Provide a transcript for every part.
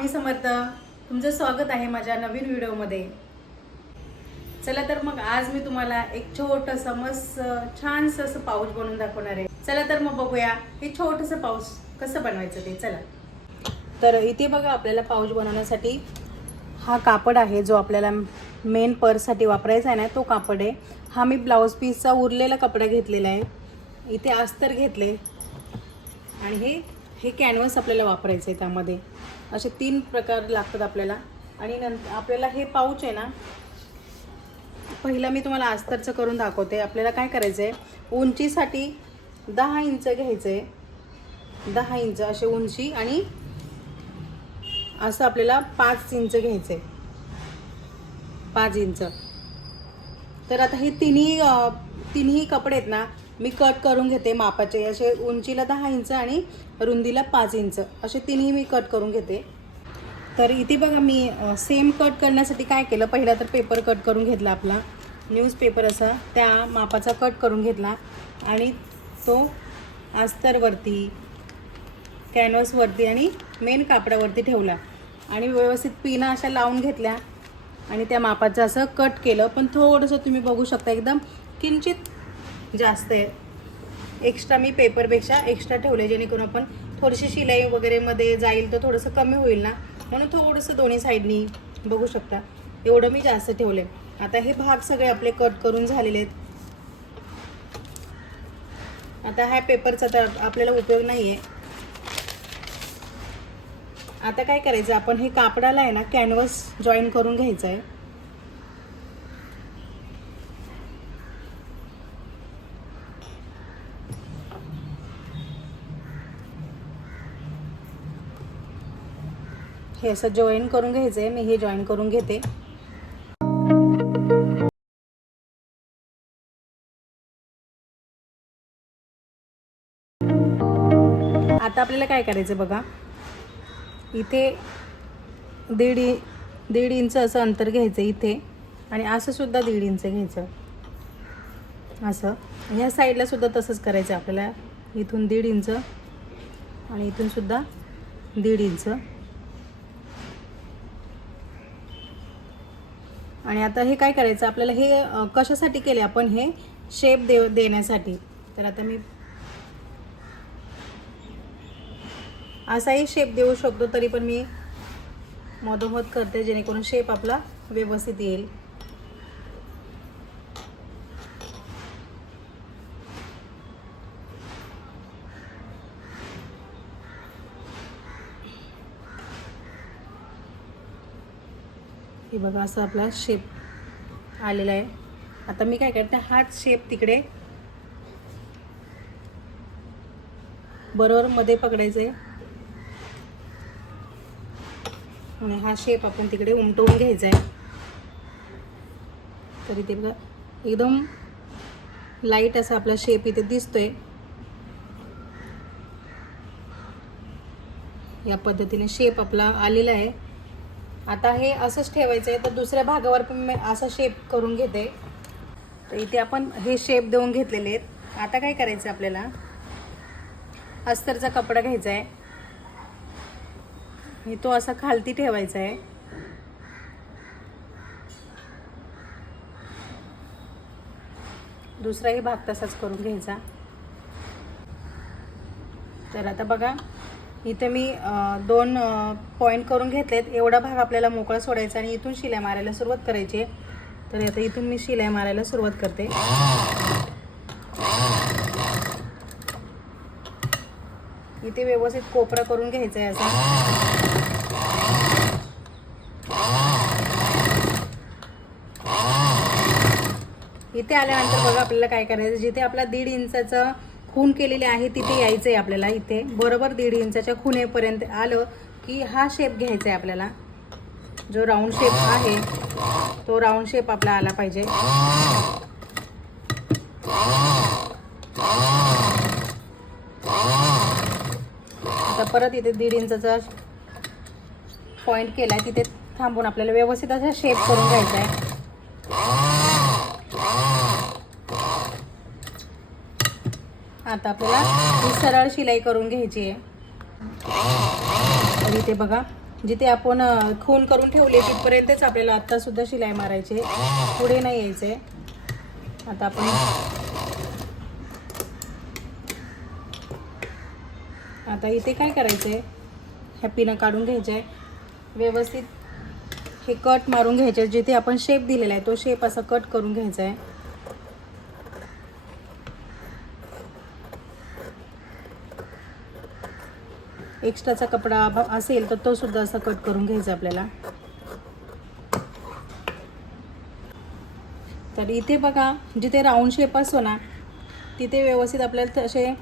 स्वामी समर्थ तुमचं स्वागत आहे माझ्या नवीन व्हिडिओमध्ये. चला तर मग आज मी तुम्हाला एक छोटंसं मस्त छानसं असं पाऊच बनवून दाखवणार आहे. चला तर मग बघूया हे छोटंसं पाऊच कसं बनवायचं ते. चला. तर इथे बघा आपल्याला पाऊच बनवण्यासाठी हा कापड आहे जो आपल्याला मेन पर्ससाठी वापरायचा आहे ना तो कापड आहे. हा मी ब्लाऊज पीसचा उरलेला कपडा घेतलेला आहे. इथे अस्तर घेतले आणि हे हे कॅनव्हस आपल्याला वापरायचं आहे त्यामध्ये. असे तीन प्रकार लागतात आपल्याला. आणि नंतर आपल्याला हे पाऊच आहे ना पहिलं मी तुम्हाला अस्तरचं करून दाखवते. आपल्याला काय करायचं आहे उंचीसाठी दहा इंच घ्यायचं आहे दहा इंच असे उंची आणि असं आपल्याला पाच इंच घ्यायचं आहे पाच इंच. तर आता हे तिन्ही तिन्ही कपडे आहेत ना मी कट करून घेते मापाचे. असे उंचीला दहा इंच आणि रुंदीला पाच इंच. असे तिन्ही मी कट करून घेते. तर इथे बघा मी सेम कट करण्यासाठी काय केलं? पहिला तर पेपर कट करून घेतला आपला. न्यूजपेपर असा त्या मापाचा कट करून घेतला. आणि तो अस्तरवरती कॅनव्हसवरती आणि मेन कापडावरती ठेवला. आणि व्यवस्थित पिना अशा लावून घेतल्या. आणि त्या मापाचं असं कट केलं. पण थोडंसं तुम्ही बघू शकता एकदम किंचित जास्त आहे एक्स्ट्रा मी पेपरपेक्षा एक्स्ट्रा ठेवले जेणेकरून आपण थोडीशी शिलाई वगैरेमध्ये जाईल तर थोडंसं कमी होईल ना? म्हणून थोडंसं दोन्ही साईडनी बघू शकता. एवढं मी जास्त ठेवले आता हे भाग सगळे आपले कट करून झालेले आहेत. आता ह्या पेपरचा तर आपल्याला उपयोग नाही आहे आता काय करायचं? आपण हे कापडाला आहे ना कॅनव्हस जॉईन करून घ्यायचं आहे हे असं जॉईन करून घ्यायचं आहे मी हे जॉईन करून घेते. आता आपल्याला काय करायचं बघा? इथे दीड दीड इंच असं अंतर घ्यायचं इथे आणि असं सुद्धा दीड इंच घ्यायचं. असं. ह्या साईडला सुद्धा तसंच करायचं आपल्याला. इथून दीड इंच आणि इथून सुद्धा दीड इंच. आणि आता हे काय करायचं? आपल्याला हे कशासाठी केले आपण हे? शेप देव देण्यासाठी. तर आता मी असाही शेप देऊ शकतो तरी पण मी मधोमध करते जेणेकरून शेप आपला व्यवस्थित येईल. बघा असं आपला शेप आलेला आहे. आता मी काय करते हाच शेप तिकडे बरोबर मध्ये पकडायचं आहे आणि हा शेप आपण तिकडे उमटवून घ्यायचा आहे तर इथे बघा एकदम लाइट असा आपला शेप इथे दिसतोय. या पद्धतीने शेप आपला आलेला आहे. आता हे असंच ठेवायचं आहे तर दुसऱ्या भागावर पण मी असा शेप करून घेते. तर इथे आपण हे शेप देऊन घेतलेले आहेत. आता काय करायचं आपल्याला? अस्तरचा कपडा घ्यायचा आहे तो असा खालती ठेवायचा आहे दुसराही भाग तसाच करून घ्यायचा. तर आता बघा इथे मी दोन पॉईंट करून घेतलेत. एवढा भाग आपल्याला मोकळा सोडायचा आणि इथून शिलाई मारायला सुरुवात करायची आहे. तर आता इथून मी शिलाई मारायला सुरुवात करते. इथे व्यवस्थित कोपरा करून घ्यायचा आहे असा. इथे आल्यानंतर बघा आपल्याला काय करायचं. जिथे आपला दीड इंचाचं खून केलेले आहे तिथे यायचं आहे आपल्याला इथे. बरोबर दीड इंचाच्या खुनेपर्यंत आलं की हा शेप घ्यायचा आहे आपल्याला. जो राऊंड शेप आहे तो राऊंड शेप आपला आला पाहिजे. आता परत इथे दीड इंचाचा पॉईंट केला आहे तिथे थांबून आपल्याला व्यवस्थित असा शेप करून घ्यायचा आहे आता आपल्याला ही सरळ शिलाई करून घ्यायची आहे. तर इथे बघा जिथे आपण खून करून ठेवले तिथपर्यंतच आपल्याला आत्तासुद्धा शिलाई मारायची आहे. पुढे नाही यायचे आता आपण आता इथे काय करायचंय? ह्या पिनं काढून घ्यायचं आहे व्यवस्थित हे कट मारून घ्यायचे जिथे आपण शेप दिलेला आहे तो शेप असा कट करून घ्यायचा आहे. एक्स्ट्राचा कपडा असेल तर तो सुद्धा असा कट करून घ्यायचा आपल्याला. तर इथे बघा जिथे राऊंड शेप असतो ना तिथे व्यवस्थित आपल्याला असे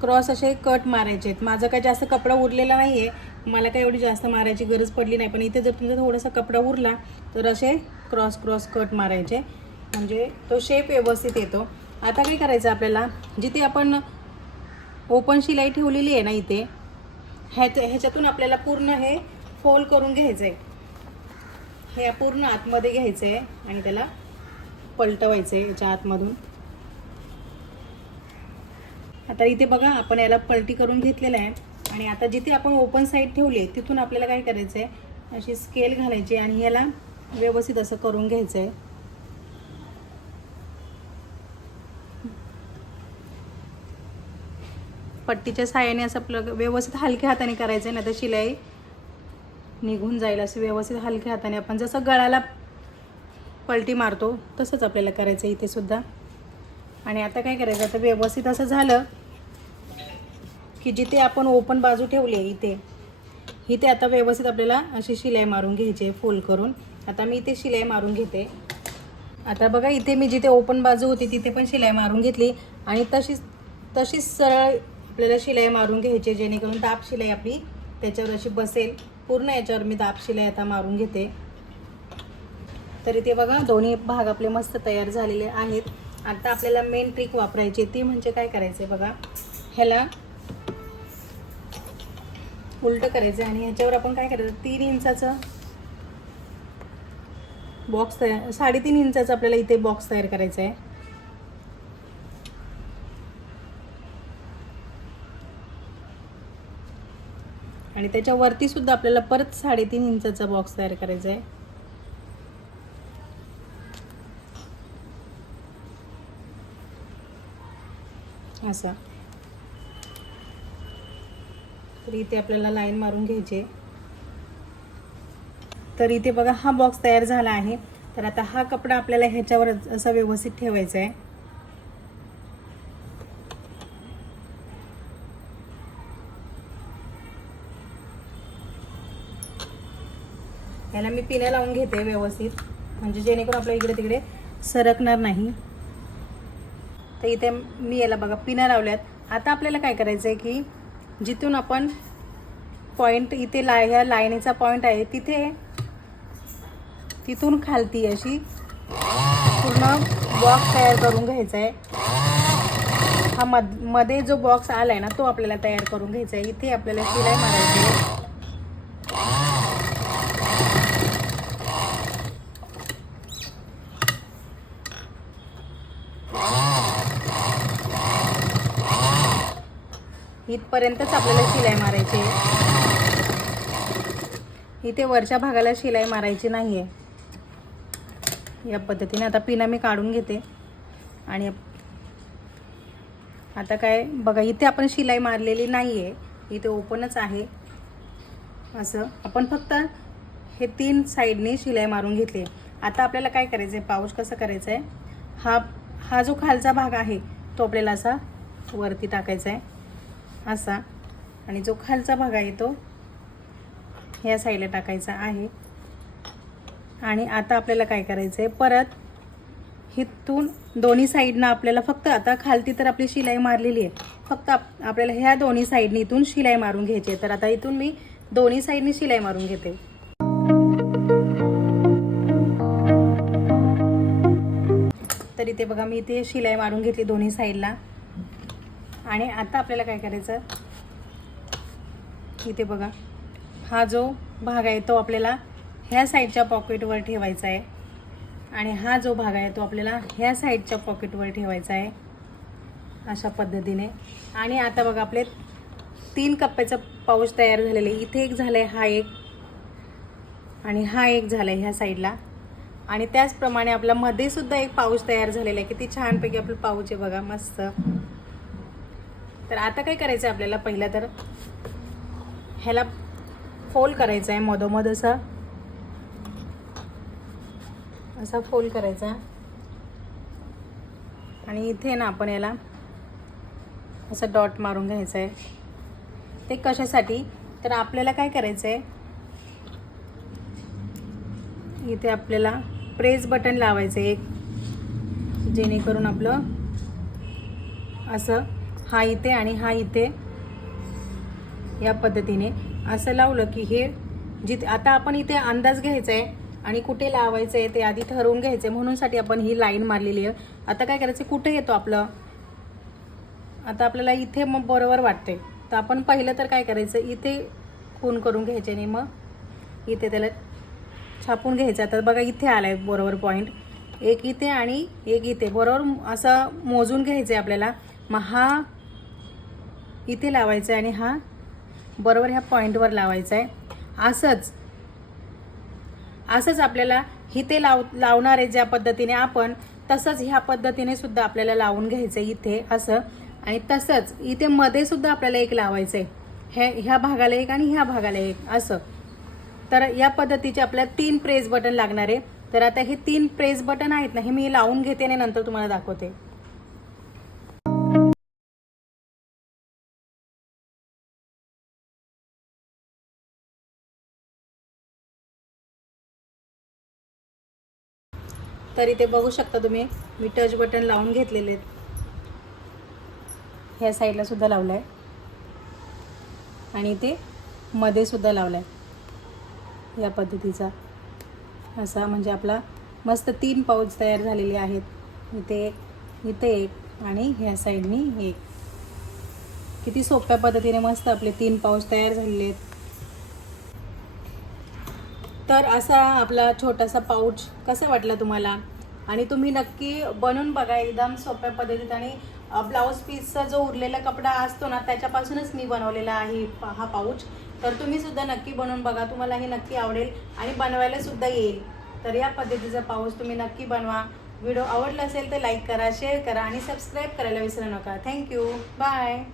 क्रॉस असे कट मारायचे आहेत. माझा काही जास्त कपडा उरलेला नाही आहे मला काही एवढी जास्त मारायची गरज पडली नाही. पण इथे जर तुमचा थोडासा कपडा उरला तर असे क्रॉस क्रॉस कट मारायचे. म्हणजे तो शेप व्यवस्थित येतो. आता काय करायचं आपल्याला? जिथे आपण ओपन शिलाई ठेवलेली आहे ना इथे ह्याच्या ह्याच्यातून आपल्याला पूर्ण हे फोल्ड करून घ्यायचं आहे हे पूर्ण आतमध्ये घ्यायचं आहे आणि त्याला पलटवायचं आहे याच्या आतमधून. आता इथे बघा आपण याला पलटी करून घेतलेलं आहे. आणि आता जिथे आपण ओपन साईड ठेवली आहे तिथून आपल्याला काय करायचं आहे अशी स्केल घालायची आणि याला व्यवस्थित असं करून घ्यायचं आहे पट्टीच्या साहाय्याने असं प्लग व्यवस्थित हलक्या हाताने करायचं आहे नाही तर शिलाई निघून जाईल असं व्यवस्थित हलक्या हाताने. आपण जसं गळाला पलटी मारतो तसंच आपल्याला करायचं आहे इथे सुद्धा. आणि आता काय करायचं आता व्यवस्थित असं झालं की जिथे आपण ओपन बाजू ठेवली आहे इथे इथे आता व्यवस्थित आपल्याला अशी शिलाई मारून घ्यायची आहे फोल्ड करून. आता मी इथे शिलाई मारून घेते. आता बघा इथे मी जिथे ओपन बाजू होती तिथे पण शिलाई मारून घेतली. आणि तशीच तशीच सरळ आपल्याला शिलाई मारून घ्यायची जेणेकरून दाब शिलाई आपली त्याच्यावर अशी बसेल. पूर्ण याच्यावर मी दाब शिलाई आता मारून घेते. तर इथे बघा दोन्ही भाग आपले मस्त तयार झालेले आहेत. आता आपल्याला मेन ट्रिक वापरायची ती म्हणजे काय करायचं बघा. ह्याला उलटं करायचं आणि ह्याच्यावर आपण काय करायचं तीन इंचाचं बॉक्स तयार साडेतीन इंचाचा आपल्याला इथे बॉक्स तयार करायचा आहे आणि त्याच्यावरती सुद्धा आपल्याला परत साडेतीन इंचाचा बॉक्स तयार करायचा आहे. असा. तर इथे आपल्याला लाईन मारून घ्यायची. तर इथे बघा हा बॉक्स तयार झाला आहे. तर आता हा कपडा आपल्याला ह्याच्यावर असा व्यवस्थित ठेवायचा आहे. ह्याला मी पिण्या लावून घेते व्यवस्थित. म्हणजे जेणेकरून आपल्या इकडे तिकडे सरकणार नाही. तर इथे मी याला बघा पिण्या लावल्यात. आता आपल्याला काय करायचं आहे की जिथून आपण पॉईंट इथे ला ह्या लाईनीचा पॉईंट आहे तिथे तिथून खालती अशी पूर्ण बॉक्स तयार करून घ्यायचा आहे हा मधमध्ये जो बॉक्स आला आहे ना तो आपल्याला तयार करून घ्यायचा आहे इथे आपल्याला शिलाई मारायची आहे. इथपर्यंतच आपल्याला शिलाई मारायची आहे. इथे वरच्या भागाला शिलाई मारायची नाही आहे या पद्धतीने आता पिना मी काढून घेते. आणि आता काय बघा इथे आपण शिलाई मारलेली नाही आहे इथे ओपनच आहे. असं. आपण फक्त हे तीन साईडने शिलाई मारून घेतली आता आपल्याला काय करायचं आहे पाऊच कसं करायचं आहे हा हा जो खालचा भाग आहे तो आपल्याला असा वरती टाकायचा आहे असा. आणि जो खालचा भाग आहे तो ह्या साईडला टाकायचा आहे. आणि आता आपल्याला काय करायचं आहे परत हिथून दोन्ही साईडनं आपल्याला फक्त आता खालती तर आपली शिलाई मारलेली आहे. फक्त आप आपल्याला ह्या दोन्ही साईडनी इथून शिलाई मारून घ्यायची आहे. तर आता इथून मी दोन्ही साईडनी शिलाई मारून घेते. तर इथे बघा मी इथे शिलाई मारून घेतली दोन्ही साईडला. आणि आता आपल्याला काय करायचं? इथे बघा. हा जो भाग आहे तो आपल्याला ह्या साईडच्या पॉकेटवर ठेवायचा आहे. आणि हा जो भाग आहे तो आपल्याला ह्या साईडच्या पॉकेटवर ठेवायचा आहे. अशा पद्धतीने. आणि आता बघा आपले तीन कप्प्याचं पाऊच तयार झालेले आहे. इथे एक झालं आहे हा एक. आणि हा एक झाला आहे ह्या साईडला. आणि त्याचप्रमाणे आपला मध्येसुद्धा एक पाऊच तयार झालेला आहे. किती छानपैकी आपलं पाऊच आहे बघा. मस्त. तर आता काय करायचं आहे आपल्याला? पहिलं तर ह्याला फोल्ड करायचं आहे मधोमध असं. असा फोल्ड करायचा आणि इथे ना आपण याला असं डॉट मारून घ्यायचं आहे ते कशासाठी? तर आपल्याला काय करायचं आहे इथे आपल्याला प्रेस बटन लावायचं आहे एक. जेणेकरून आपलं असं हा इथे आणि हा इथे. या पद्धतीने असं लावलं की हे जिथे आता आपण इथे अंदाज घ्यायचा आहे आणि कुठे लावायचं आहे ते आधी ठरवून घ्यायचं आहे म्हणूनसाठी आपण ही लाईन मारलेली आहे. आता काय करायचं? कुठे येतो आपलं? आता आपल्याला इथे मग बरोबर वाटते तर आपण पहिलं तर काय करायचं? इथे खून करून घ्यायचे आणि मग इथे त्याला छापून घ्यायचं. आता बघा इथे आला आहे बरोबर पॉईंट एक इथे आणि एक इथे. बरोबर असं मोजून घ्यायचं आहे आपल्याला. मग हा इथे लावायचा आहे आणि हा बरोबर ह्या पॉईंटवर लावायचा आहे असंच असंच आपल्याला इथे लाव लावणार आहे ज्या पद्धतीने आपण तसंच ह्या पद्धतीने सुद्धा आपल्याला लावून घ्यायचं आहे इथे असं. आणि तसंच इथे मध्ये सुद्धा आपल्याला एक लावायचं आहे हे ह्या भागाला एक आणि ह्या भागाला एक असं. तर या पद्धतीचे आपल्याला तीन प्रेस बटन लागणार. आहे तर आता हे तीन प्रेस बटन आहेत ना हे मी लावून घेते आणि नंतर तुम्हाला दाखवते. तर इथे बघू शकता तुम्ही. मी टच बटन लावून घेतलेले आहेत. ह्या साईडला सुद्धा लावलं आहे आणि इथे मध्ये सुद्धा लावलं आहे या पद्धतीचा. असा म्हणजे आपला मस्त तीन पाऊच तयार झालेले आहेत. इथे एक इथे एक आणि ह्या साईडनी एक. किती सोप्या पद्धतीने मस्त आपले तीन पाऊच तयार झालेले आहेत. तर असा आपला छोटासा पाऊच कसा वाटला तुम्हाला? आणि तुम्ही नक्की बनवून बघा एकदम सोप्या पद्धतीत. आणि ब्लाऊज पीसचा जो उरलेला कपडा असतो ना त्याच्यापासूनच मी बनवलेला आहे पा- हा पाऊच. तर तुम्ही सुद्धा नक्की बनवून बघा तुम्हाला हे नक्की आवडेल आणि बनवायला सुद्धा येईल. तर या पद्धतीचा पाऊच तुम्ही नक्की बनवा. व्हिडिओ आवडला असेल तर लाईक करा शेअर करा आणि सबस्क्राईब करायला विसरू नका. Thank you bye